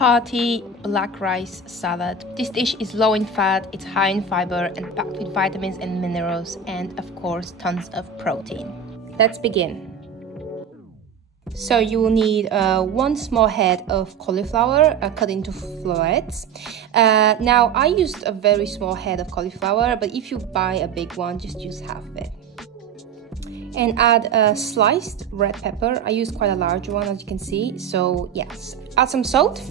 Hearty black rice salad. This dish is low in fat, it's high in fiber and packed with vitamins and minerals, and of course tons of protein. Let's begin. So you will need one small head of cauliflower cut into florets. Now I used a very small head of cauliflower, but if you buy a big one, just use half of it. And add a sliced red pepper. I used quite a large one, as you can see. So yes, add some salt,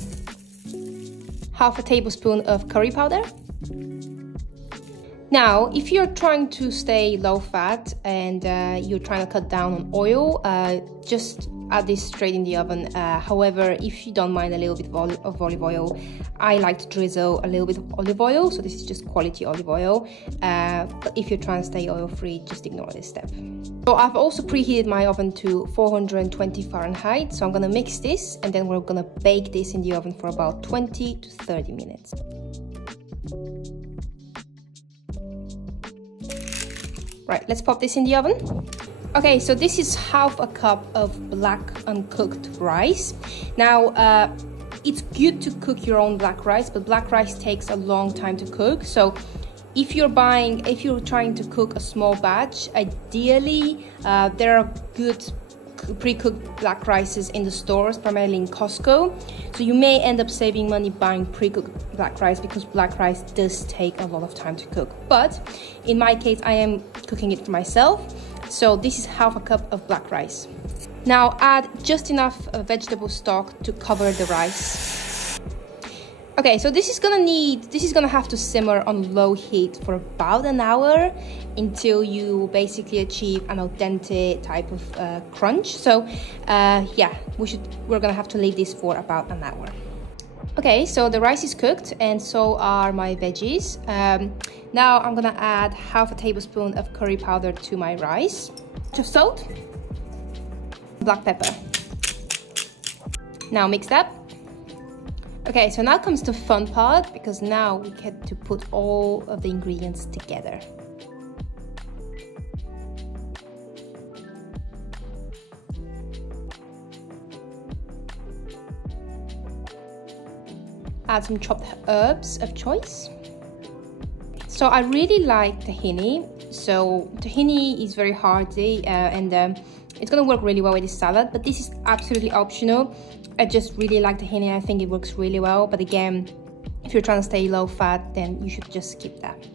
half a tablespoon of curry powder. Now, if you're trying to stay low fat and you're trying to cut down on oil, just add this straight in the oven. However, if you don't mind a little bit of olive oil, I like to drizzle a little bit of olive oil, so this is just quality olive oil. But if you're trying to stay oil-free, just ignore this step. So I've also preheated my oven to 420 Fahrenheit, so I'm gonna mix this and then we're gonna bake this in the oven for about 20 to 30 minutes. Right, let's pop this in the oven. Okay, so this is half a cup of black uncooked rice. Now, it's good to cook your own black rice, but black rice takes a long time to cook. So if you're trying to cook a small batch, ideally, there are good pre-cooked black rices in the stores, primarily in Costco. So you may end up saving money buying pre-cooked black rice because black rice does take a lot of time to cook. But in my case, I am cooking it for myself. So this is half a cup of black rice. Now add just enough vegetable stock to cover the rice. Okay, so this is gonna have to simmer on low heat for about an hour until you basically achieve an al dente type of crunch. So yeah, we're gonna have to leave this for about an hour. Okay, so the rice is cooked and so are my veggies. Now I'm gonna add half a tablespoon of curry powder to my rice, just salt, black pepper. Now mix that. Okay, so now comes the fun part, because now we get to put all of the ingredients together. Add some chopped herbs of choice. So I really like tahini. So tahini is very hearty and it's gonna work really well with this salad, but this is absolutely optional. I just really like tahini. I think it works really well, but again, if you're trying to stay low fat, then you should just skip that.